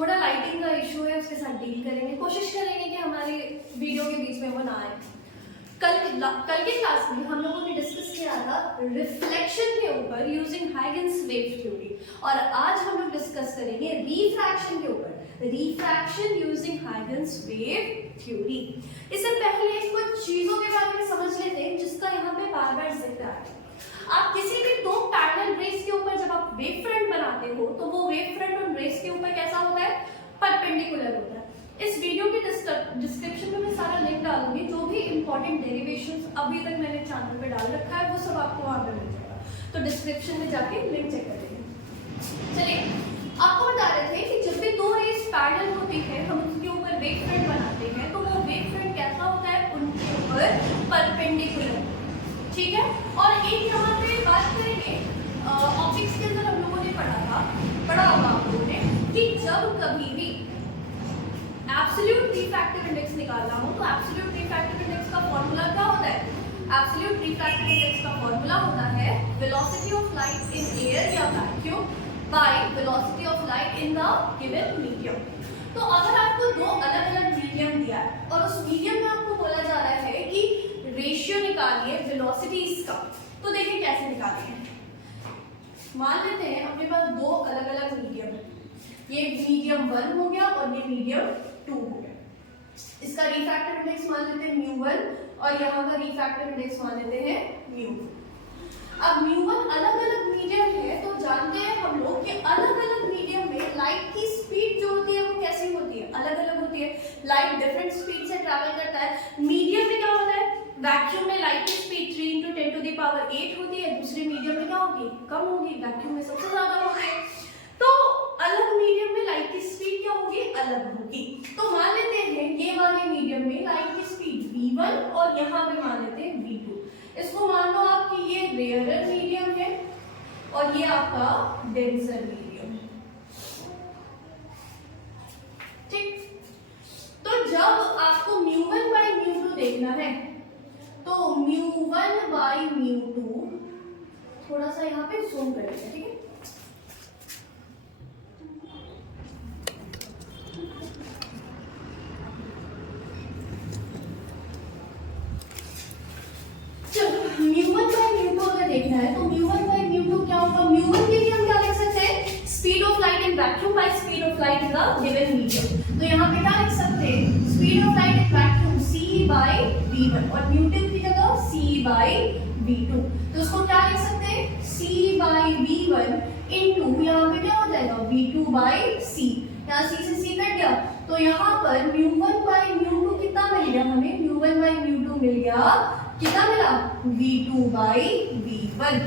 थोड़ा लाइटिंग का इशू है, उसके साथ डील करेंगे, कोशिश करेंगे कि हमारे वीडियो के बीच में वो ना आए। कल के क्लास में हम लोगों ने डिस्कस किया था रिफ्लेक्शन के ऊपर यूजिंग हाइगन्स वेव थ्योरी, और आज हम लोग डिस्कस करेंगे रिफ्रैक्शन के ऊपर, refraction using Huygens wave theory. इससे पहले कुछ चीजों के बारे में समझ लेते हैं जिसका यहाँ पे बार बार जिक्र आया है। आप किसी भी दो पैरेलल रेस के ऊपर जब आप वेव फ्रंट बनाते हो तो वो वेव फ्रंट उन रेस के ऊपर कैसा होता है, परपेंडिकुलर होता है। इस वीडियो के डिस्क्रिप्शन में मैं सारा लिंक डालूंगी, जो भी इंपॉर्टेंट डेरिवेशंस अभी तक मैंने चैनल पे डाल रखा है वो सब आपको वहां पे मिल जाएगा, तो डिस्क्रिप्शन में जाके लिंक चेक कर लीजिए। चलिए, आपको बता रहे थे कि जब भी दो रेस पैरेलल होती है हम उसके ऊपर वेव फ्रंट बनाते हैं, तो वो वेव फ्रंट कैसा होता है, उनके ऊपर परपेंडिकुलर, ठीक है। और एक यहाँ पे बात करेंगे, ऑप्टिक्स के अंदर हम लोगों ने पढ़ा होगा आप लोगों ने कि जब कभी भी एब्सोल्यूट रिफ्रैक्टिव इंडेक्स निकालना हो तो एब्सोल्यूट रिफ्रैक्टिव इंडेक्स का फॉर्मूला क्या होता है, एब्सोल्यूट रिफ्रैक्टिव इंडेक्स का फॉर्मूला होता है velocity of light in air या vacuum by velocity of light in the given medium. तो अगर आपको दो अलग अलग मीडियम दिया है और उस मीडियम में आपको बोला जा रहा है कि रेशियो निकालिए वेलोसिटीज का, तो देखिए कैसे निकालेंगे। मान लेते हैं अपने पास दो अलग अलग मीडियम है, ये मीडियम 1 हो गया और ये मीडियम 2 हो गया। इसका रिफ्रैक्टिव इंडेक्स मान लेते हैं μ1 और यहाँ का रिफ्रैक्टिव इंडेक्स मान लेते हैं μ2। अब μ1 अलग अलग मीडियम है तो जानते हैं हम लोग कि अलग अलग मीडियम में लाइट की स्पीड जो होती है वो कैसी होती है, अलग अलग होती है। लाइट डिफरेंट स्पीड से ट्रैवल करता है। मीडियम में क्या होता है, वैक्यूम में लाइट की स्पीड 3 × 10⁸ होती है, दूसरे मीडियम में क्या होगी, कम होगी, वैक्यूम में सबसे ज्यादा होती है। तो अलग मीडियम में लाइट की स्पीड क्या होगी, अलग होगी। तो मान लेते हैं ये वाले मीडियम में लाइट की स्पीड v1 और यहाँ पे मान लेते हैं v2। इसको मान लो आप कि ये रेयरर मीडियम है और ये आपका डेंसर मीडियम है, ठीक। तो जब आपको μ1 बाय μ2 देखना है तो μ1 बाय μ2 थोड़ा सा यहाँ पे जूम कर लेते हैं, ठीक है। चलो μ1 बाय μ2 अगर देखना है तो μ1 बाय μ2 क्या होगा, μ1 के लिए हम क्या लिख सकते हैं, speed of light in vacuum by speed of light in the given medium. तो यहाँ पे क्या लिख सकते हैं, speed of light in vacuum c by v1 और μ2 की जगह c बाय v2। तो उसको क्या लिख सकते हैं, c बाय v1 इनटू यहाँ पे क्या हो जाएगा v2 बाय c, यहाँ c से c कट गया तो यहाँ पर μ1 बाय μ2 कितना मिल गया हमें, μ1 बाय μ2 मिल गया, कितना मिला, v2 बाय v1,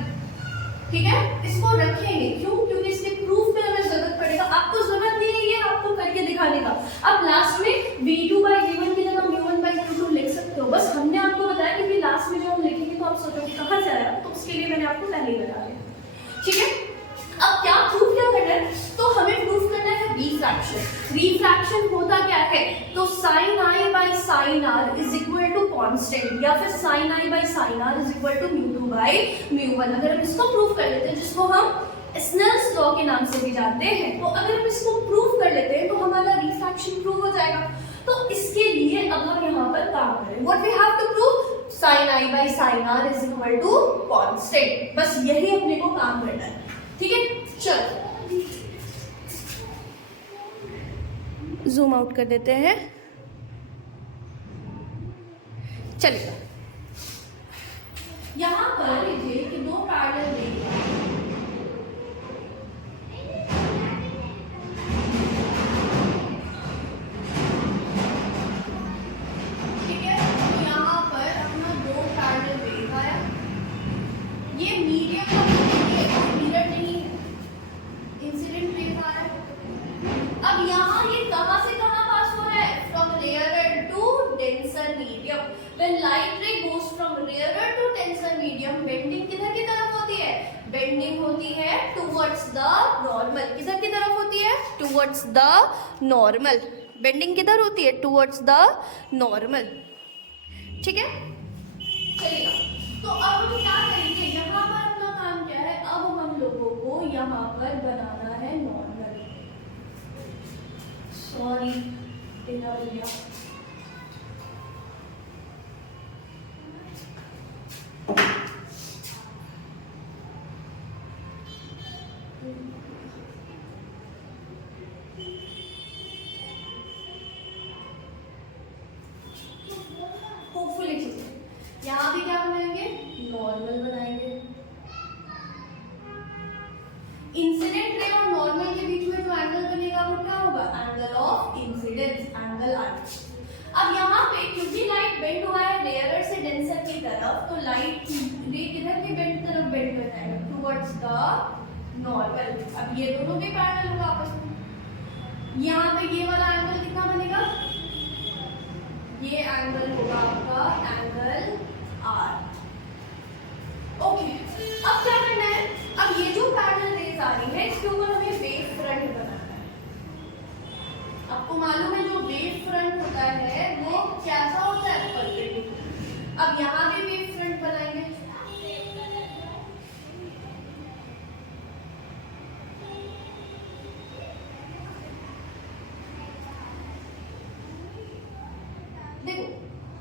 ठीक है। इसको रखेंगे क्यों, क्योंकि इसके प्रूफ में हमें जरूरत पड़ेगा, आपको जरूरत नहीं है ये आपको करके दिखाने का। अब लास्ट में v2 बाय v1 की जगह μ1 बाय μ2 लिख सकते हो, बस हमने आपको बताया कि लास्ट में जो हम लिखेंगे तो आप सोचोगे कहाँ से आया, तो उसके लिए मैंने आपको पहले ही बता दिया, ठीक है। अब क्या प्रूफ क्या करना है, तो हमें प्रूफ करना है रिफ्रैक्शन। रिफ्रैक्शन होता क्या है, तो sin i by sin r is equal to constant या फिर sin i by sin r is equal to μ2 by μ1। अगर हम इसको प्रूफ कर लेते हैं, जिसको हम स्नेल्स लॉ के नाम से भी जानते हैं, तो अगर हम इसको प्रूफ कर लेते हैं तो हमारा रिफ्रैक्शन प्रूव हो जाएगा। तो इसके लिए अब हम यहाँ पर काम करें, what we have to prove, sin i by sin r is equal to constant, बस यही अपने को काम करना है, ठीक है। चलो जूम आउट कर देते हैं, चलिए यहां पर लीजिए कि दो पैरेलल रेस, ठीक है। तो यहां पर अपना दो पैरेलल रेस आया, ये मीडियम का मिरर नहीं है, इंसिडेंट रेस आ रहा है। अब यहाँ ये कहाँ से कहाँ पास हो रहा है, from rarer to denser medium. When light ray goes from rarer to denser medium, bending किधर की तरफ होती है, बेंडिंग होती है टुवर्ड्स द नॉर्मल। किधर की तरफ होती है, टुवर्ड्स द नॉर्मल। बेंडिंग किधर होती है, टुवर्ड्स द नॉर्मल, ठीक है। चलिए, तो अब हम क्या करेंगे, यहाँ पर अपना काम क्या है, अब हम लोगों को यहाँ पर बनाना है नॉर्मल। सॉरी ढीला हो गया। होपफुली ठीक है। यहाँ भी क्या बनाएंगे, नॉर्मल बनाएंगे। इंसिडेंट रे और नॉर्मल के बीच में जो एंगल बनेगा वो क्या होगा, एंगल ऑफ इंसिडेंस, एंगल आई। अब यहाँ पे क्योंकि लाइट बेंड हुआ है रेयरर से डेंसर की तरफ, तो लाइट रे किधर की बेंड तरफ बेंड कर जाएगा, टुवर्ड्स द नॉर्मल। अब ये दोनों भी पैरेलल होगा आपस में। यहाँ पे ये वाला एंगल कितना बनेगा, ये एंगल होगा आपका एंगल आर। ओके, अब क्या करना है, अब ये जो पैरेलल रेज आ रही है इसके ऊपर हमें वेव फ्रंट बनाना है। आपको मालूम है जो वेव फ्रंट होता है वो कैसा होता है, परपेंडिकुलर। अब यहाँ भी वेव फ्रंट बनाएंगे। देखो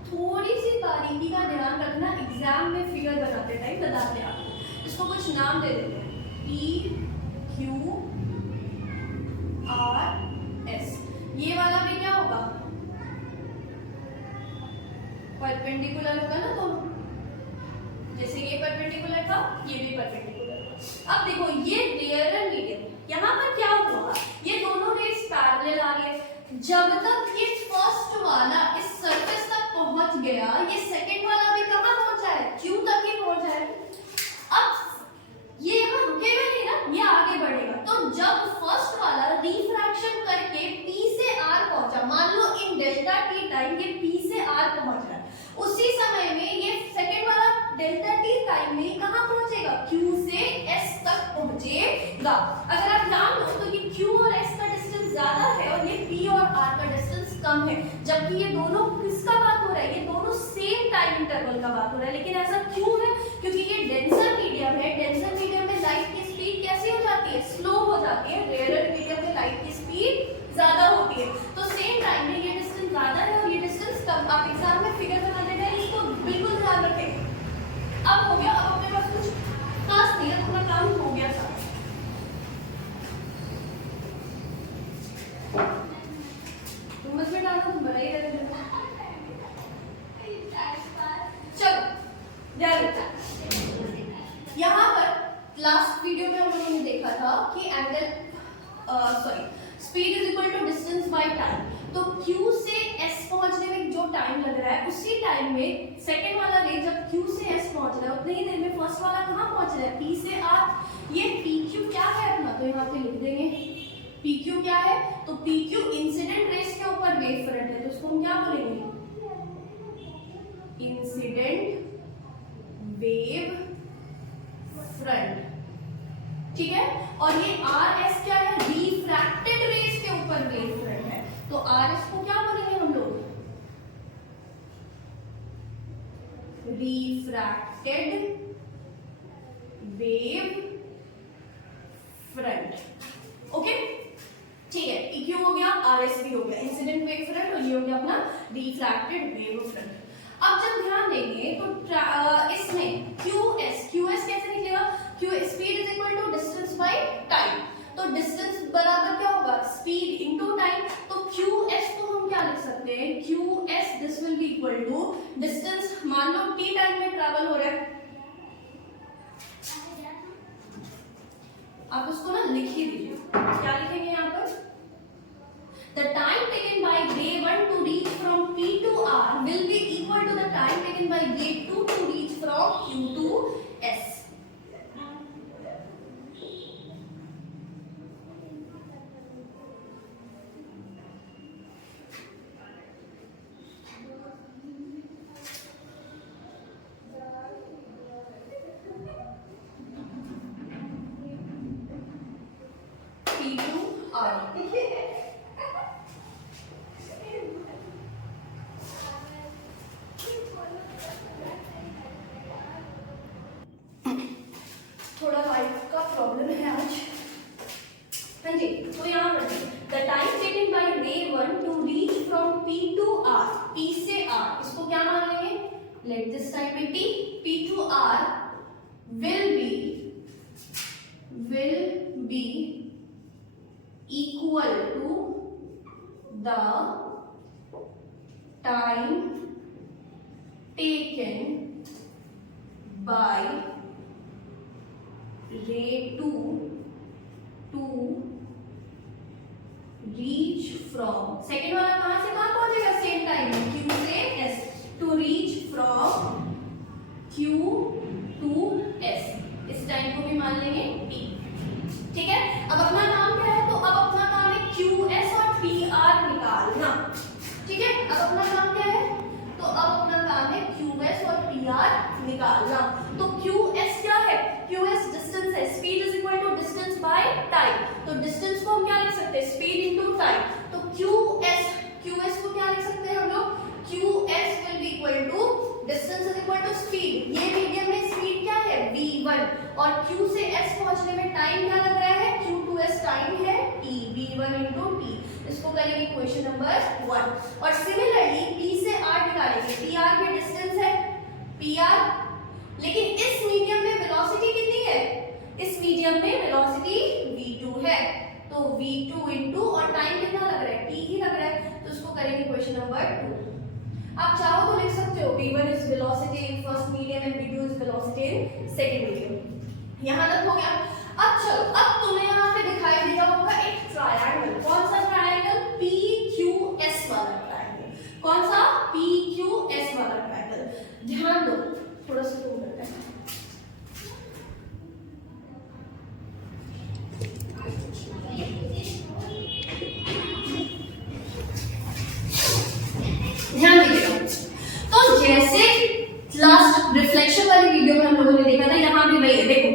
थोड़ी सी बारीकी का ध्यान रखना, एग्जाम में फिगर बनाते टाइम बताते हैं आपको। इसको कुछ नाम दे देते हैं, P Q R S। ये वाला भी क्या होगा, परपेंडिकुलर होगा ना दोनों, जैसे ये परपेंडिकुलर था ये भी परपेंडिकुलर था। अब देखो ये रेयरर मीडियम, यहाँ पर क्या हुआ, ये दोनों रेज पैरेलल आ गए। जब तक ये फर्स्ट वाला इस सरफेस तक पहुंच गया, ये सेकंड वाला भी कहां पहुंचा है, Q तक ही पहुंचा है। अब ये यहाँ रुकेगा नहीं ना, ये आगे बढ़ेगा। तो जब फर्स्ट वाला रिफ्रैक्शन करके P से R पहुंचा, मान लो इन डेल्टा T टाइम ये P से R पहुंच रहा है, उसी समय में ये सेकंड वाला डेल्टा T टाइम में कहां पहुंचेगा, Q से S तक पहुंचेगा। अगर आप ध्यान दो तो ये Q और S का डिस्टेंस ज्यादा है और ये P और R का डिस्टेंस कम है, जबकि ये दोनों किसका बात हो रहा है, ये दोनों सेम टाइम इंटरवल का बात हो रहा है। लेकिन ऐसा क्यों है, क्योंकि ये डेंसर मीडियम है। डेंसर मीडियम में लाइट की स्पीड कैसी हो जाती है, स्लो हो जाती है। रेयरर मीडियम में लाइट की स्पीड ज्यादा होती है। तो सेम टाइम में ये डिस्टेंस ज्यादा है और ये डिस्टेंस कम। आप एग्जाम में फिगर बनाने का इसको बिल्कुल ध्यान रखें। अब हो गया, अब अपने पास कुछ खास नहीं है, अपना काम हो गया सारा। में डालना तुम बना ही रहते हो। चलो ध्यान रखना, यहाँ पर लास्ट वीडियो में हम लोगों ने देखा था कि angle speed is equal to distance by time. तो Q से S पहुंचने में जो टाइम लग रहा है, उसी टाइम में सेकंड वाला रे जब Q से S पहुंच रहा है उतने ही देर में फर्स्ट वाला कहाँ पहुंच रहा है, P से R। ये PQ क्या है अपना, तो यहाँ पे लिख देंगे PQ क्या है, तो PQ इंसिडेंट रेस के ऊपर वेव फ्रंट है, तो इसको हम क्या बोलेंगे, इंसिडेंट वेव फ्रंट। ठीक है, और ये RS क्या है, रिफ्रैक्टेड रेस के ऊपर वेव फ्रंट है, तो RS को क्या बोलेंगे हम लोग, रिफ्रैक्टेड वेव फ्रंट। ओके ठीक है, EQ हो गया, RS भी हो गया, इंसिडेंट वेव फ्रंट, और ये हो गया अपना रिफ्रैक्टेड वेव फ्रंट। अब जब ध्यान देंगे तो इसमें QS कैसे निकलेगा, speed is equal to distance by time. तो डिस्टेंस बराबर क्या होगा, स्पीड इनटू टाइम। तो QS को हम क्या लिख सकते हैं, QS this will be equal to distance, मान लो T टाइम में ट्रैवल हो रहा है, आप उसको ना लिख ही दीजिए। क्या लिखेंगे यहाँ पर, the time taken by ray 1 to reach from P to R will be equal to the time taken by ray 2 to reach from Q to S. P to R. थोड़ा लाइट का प्रॉब्लम है आज। हाँ जी, तो यहाँ पर the time taken by रे let this time be t, p to r will be equal to the time taken by ray 2 to reach from, second वाला कहां से कहां पहुंचेगा, सेम टाइम q से s, to reach from q to s, इस time को भी मान लेंगे t। ठीक है, अब अपना काम क्या है, तो अब अपना काम है qs और pr निकालना। ठीक है, अब अपना काम क्या है, तो अब अपना काम है qs और pr निकालना। तो qs क्या है, qs डिस्टेंस है, speed is equal to distance by time. तो डिस्टेंस को हम क्या लिख सकते हैं, स्पीड इनटू टाइम। तो qs को क्या लिख सकते हैं हम लोग, qs will be equal to distance is equal to speed. ये मीडियम में स्पीड क्या है, v1, और q से s पहुंचने में टाइम क्या लग रहा है, q to s टाइम है t, v1 into t। इसको करेंगे क्वेश्चन नंबर 1। और सिमिलरली p से r निकालेंगे, pr की डिस्टेंस है pr, लेकिन इस मीडियम में वेलोसिटी कितनी है, इस मीडियम में वेलोसिटी v2 है। तो v2 into और टाइम कितना लग रहा है, t ही लग रहा है। तो इसको करेंगे क्वेश्चन नंबर 2। आप चाहो तो लिख सकते हो v1 is velocity in first medium and v2 is velocity in second medium। यहां तक हो गया। अब चलो, अब तुम्हें यहां पे दिखाई देगा होगा एक ट्रायंगल। कौन सा ट्रायंगल, PQS वाला ट्रायंगल। कौन सा, PQS वाला ट्रायंगल। ध्यान दो, थोड़ा सा दूर करते हैं। ध्यान दीजिएगा, तो जैसे लास्ट रिफ्लेक्शन वाली वीडियो में हम लोगों ने देखा था, यहाँ भी वही है। देखो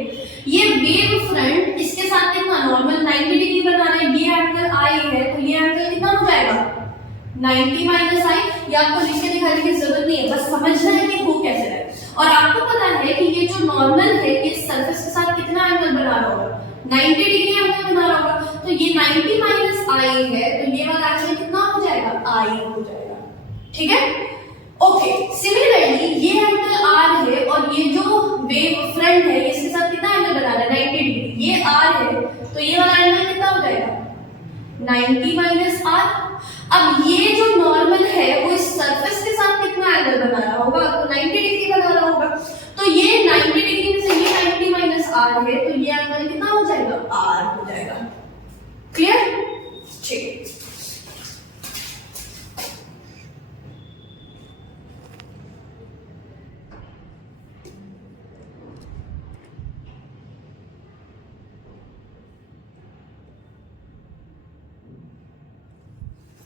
ये वेव फ्रंट, इसके साथ कितना नॉर्मल 90 डिग्री बना रहा है, ये एंगल आई है, तो ये एंगल कितना हो जाएगा, 90 माइनस आई। ये आपको लिख के दिखाने की जरूरत नहीं है, बस समझना है कि हो कैसे रहा है। और आपको पता है कि ये जो नॉर्मल है, इस सरफेस के साथ कितना एंगल बना रहा होगा, 90 डिग्री एंगल बना रहा होगा। तो ये 90 माइनस आई है, तो ये वाला एंगल कितना हो जाएगा, आई हो जाएगा। ठीक है, ओके। सिमिलरली ये एंगल r है, और ये जो वेव फ्रंट है, इसके साथ कितना एंगल बना रहा है, 90 डिग्री। ये r है, तो ये वाला एंगल कितना हो जाएगा, 90 माइनस r। अब ये जो नॉर्मल है, वो इस सरफेस के साथ कितना एंगल बना रहा होगा, तो 90 डिग्री बना रहा होगा। तो ये 90 डिग्री में से ये 90 माइनस r है, तो ये एंगल कितना हो जाएगा, r हो जाएगा। क्लियर, ठीक।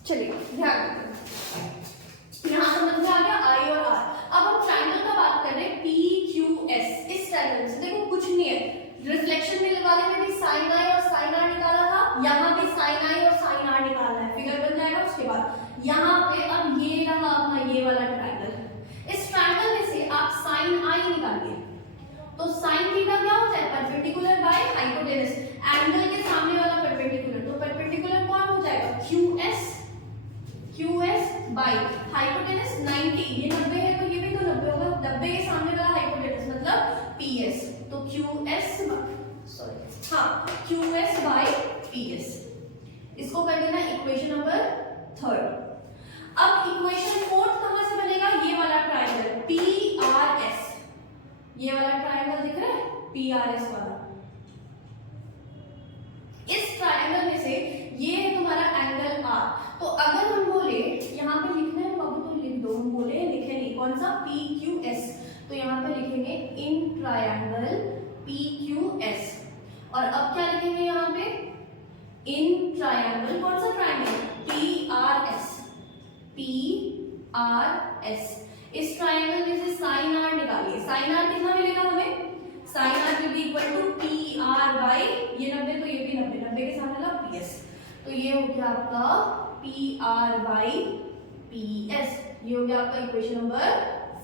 चलिए ध्यान रखिए, यहाँ समझ में आ गया आई और आर। अब हम ट्रायंगल का बात कर रहे हैं PQS। इस ट्रायंगल से देखो कुछ नहीं है, रिफ्लेक्शन मिल वाले में भी साइन आई और साइन आर निकाला था, यहाँ पे साइन आई और साइन आर निकालना है, फिगर बन जाएगा। उसके बाद यहाँ पे अब ये रहा अपना ये वाला ट्रायंगल। इस ट्रायंगल में से आप साइन आई निकालिए, तो साइन थीटा क्या हो जाए, परपेंडिकुलर बाय हाइपोटेनस, एंगल के सामने वाला परपेंडिकुलर। तो परपेंडिकुलर कौन हो जाएगा, QS बाय हाइपोटेनस 90, ये 90 है तो ये भी तो 90 होगा, 90 के सामने वाला हाइपोटेनस मतलब PS। तो QS बाय PS। इसको कर देना इक्वेशन नंबर 3। अब इक्वेशन 4 कहां से बनेगा, ये वाला ट्रायंगल PRS। ये वाला ट्रायंगल दिख रहा है, PRS वाला। इस ट्रायंगल में से ये है तुम्हारा एंगल R। तो अगर हम बोले, यहाँ पे लिखना है बाबू तो लिख दो, हम बोले लिखे नहीं, कौन सा, PQS। तो यहाँ पे लिखेंगे इन ट्रायंगल PQS। और अब क्या लिखेंगे यहाँ पे, इन ट्रायंगल, कौन सा ट्रायंगल, PRS। इस ट्रायंगल में से साइन आर निकालिए। साइन आर कितना मिलेगा हमें, sine R will be equal to PR by ये 90, तो ये भी 90, 90 के सामने वाला PS। तो ये हो गया आपका PR बाई PS। ये हो गया आपका इक्वेशन नंबर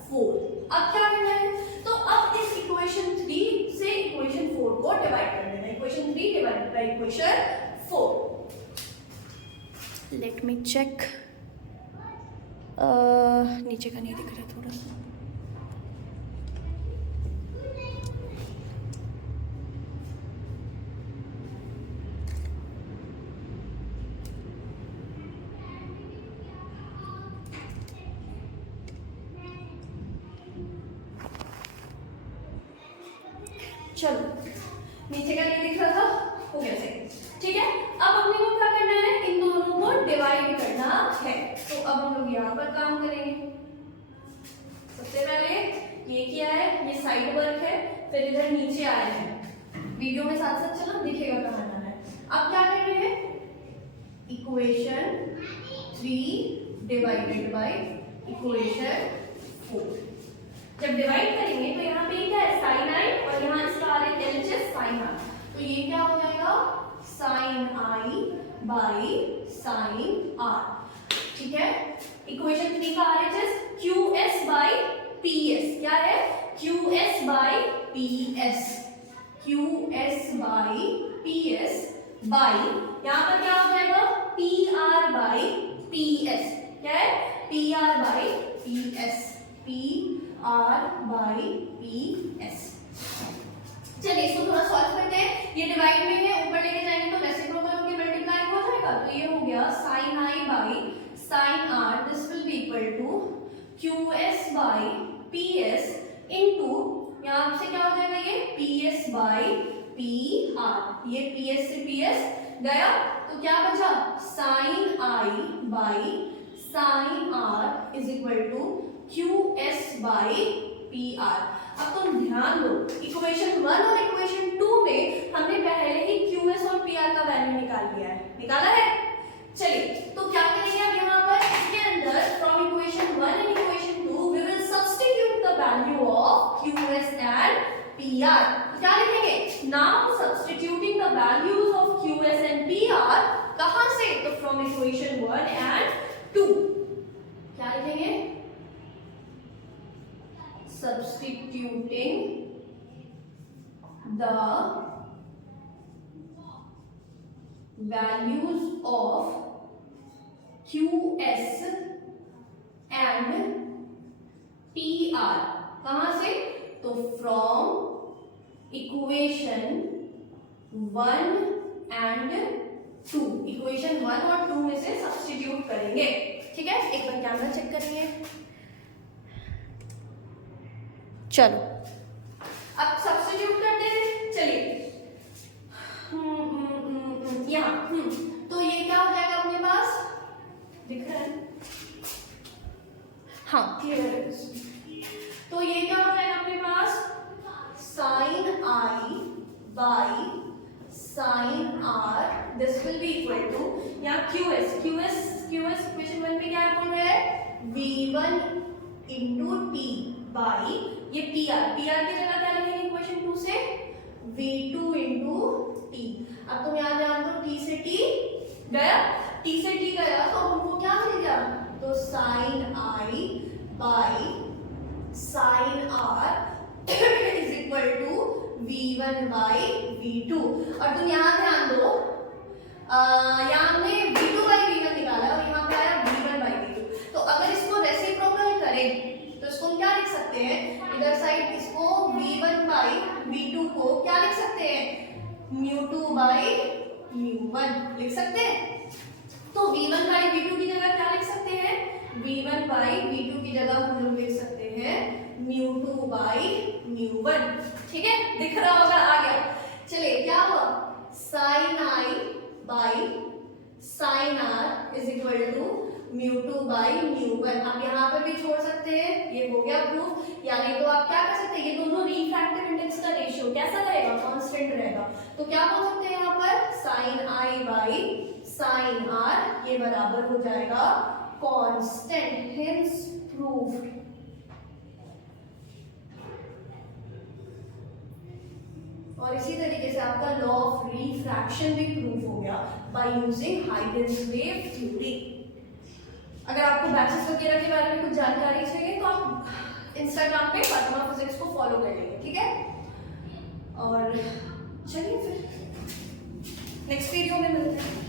4। अब क्या करना है, तो अब इस इक्वेशन 3 से इक्वेशन 4 को डिवाइड कर देना। Equation 3 divided by equation 4। Let me check, नीचे का नहीं दिख रहा थोड़ा सा। चलो नीचे का नहीं दिख रहा था, हो गया सही। ठीक है, अब अपने को क्या करना है, इन दोनों को डिवाइड करना है। तो अब हम लोग यहाँ पर काम करेंगे। सबसे पहले ये क्या है, ये साइड वर्क है, फिर इधर नीचे आए हैं। वीडियो में साथ साथ चलो, दिखेगा कहाँ जाना है। अब क्या कर रहे हैं, इक्वेशन 3 डिवाइडेड बाय इक्वेशन 4। जब डिवाइड करेंगे तो यहाँ पे क्या है, साइन आई, और यहाँ इसका आ रहा है LHS साइन आर। तो ये क्या हो जाएगा, sine I by sine R. ठीक है, इक्वेशन 3 का RHS QS बाई PS क्या है, QS by PS, QS by PS by यहाँ पर क्या हो जाएगा, PR बाई PS। क्या है, PR by PS, PR by PS। चलिए इसको थोड़ा सॉल्व करते हैं। ये डिवाइड में है, ऊपर लेके जाएंगे तो रेसिप्रोकल होके मल्टीप्लाई हो जाएगा। तो ये हो गया sine I by sine are, this will be equal to QS by PS into यहाँ से क्या हो जाएगा, ये PS बाई PR। ये PS से PS गया तो क्या बचा, sine I by sine are is equal to QS by PR। अब तुम ध्यान दो, इक्वेशन 1 और इक्वेशन 2 में हमने पहले ही QS और PR का वैल्यू निकाल लिया है, निकाला है। चलिए तो क्या करेंगे अब यहाँ पर, इसके अंदर from equation 1 and equation 2 we will substitute the value of QS and PR। तो क्या लिखेंगे, now substituting the values of QS and PR, कहां से, तो फ्रॉम इक्वेशन 1 एंड 2। क्या लिखेंगे, substituting the values of QS and PR, कहां से, तो from equation 1 and 2, इक्वेशन 1 और 2 में से सब्स्टिट्यूट करेंगे। ठीक है, एक बार कैमरा चेक करेंगे। चलो अब सब्स्टिट्यूट करते हैं। चलिए यहाँ तो ये क्या हो जाएगा अपने पास, दिख रहा है, हाँ क्लियर है। तो ये क्या हो जाएगा अपने पास, sine I by sine are, this will be equal to यहाँ QS इक्वेशन 1 में क्या है, बोल रहे हैं V1 इंटू T बाई ये PR की जगह क्या लिखेंगे इक्वेशन 2 से, V2 इंटू T। अब तुम यहाँ ध्यान दो, T से T गया तो हमको क्या मिलेगा, तो sine I by sine are is equal to V1 by V2। और तुम यहाँ ध्यान दो, यहाँ हमने V2 बाई V1 निकाला और यहाँ पे आया V1 बाई V2। तो अगर इसको रेसिप्रोकल करें तो इसको हम क्या लिख सकते हैं, इधर साइड इसको V1 बाई V2 को क्या लिख सकते हैं, μ2 बाई μ1 लिख सकते हैं। तो V1 बाई V2 की जगह क्या लिख सकते हैं, V1 बाई V2 की जगह हम लोग लिख सकते हैं μ2 बाई μ1। ठीक है, दिख रहा होगा, आ गया। चलिए क्या हुआ, sine I by sine are is equal to μ2 by μ1। आप यहाँ पर भी छोड़ सकते हैं, ये हो गया प्रूफ। यानी तो आप क्या कर सकते हैं, ये दोनों रिफ्रैक्टिव इंडेक्स का रेशियो कैसा रहेगा, कांस्टेंट रहेगा। तो क्या बोल सकते हैं यहाँ पर, sine I by sine R ये बराबर हो जाएगा कांस्टेंट, हेंस प्रूव्ड। और इसी तरीके से आपका लॉ ऑफ रिफ्रैक्शन भी प्रूव हो गया बाय यूजिंग हाइगन्स-वेव थ्योरी। अगर आपको बैचेस वगैरह के बारे में कुछ जानकारी चाहिए तो आप इंस्टाग्राम पे फातिमा फिजिक्स को फॉलो कर लीजिए। ठीक है, और चलिए फिर नेक्स्ट वीडियो में मिलते हैं।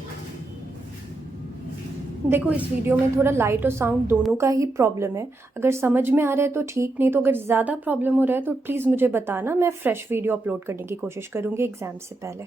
देखो इस वीडियो में थोड़ा लाइट और साउंड दोनों का ही प्रॉब्लम है। अगर समझ में आ रहा है तो ठीक, नहीं तो अगर ज़्यादा प्रॉब्लम हो रहा है तो प्लीज़ मुझे बताना, मैं फ्रेश वीडियो अपलोड करने की कोशिश करूँगी एग्ज़ाम से पहले।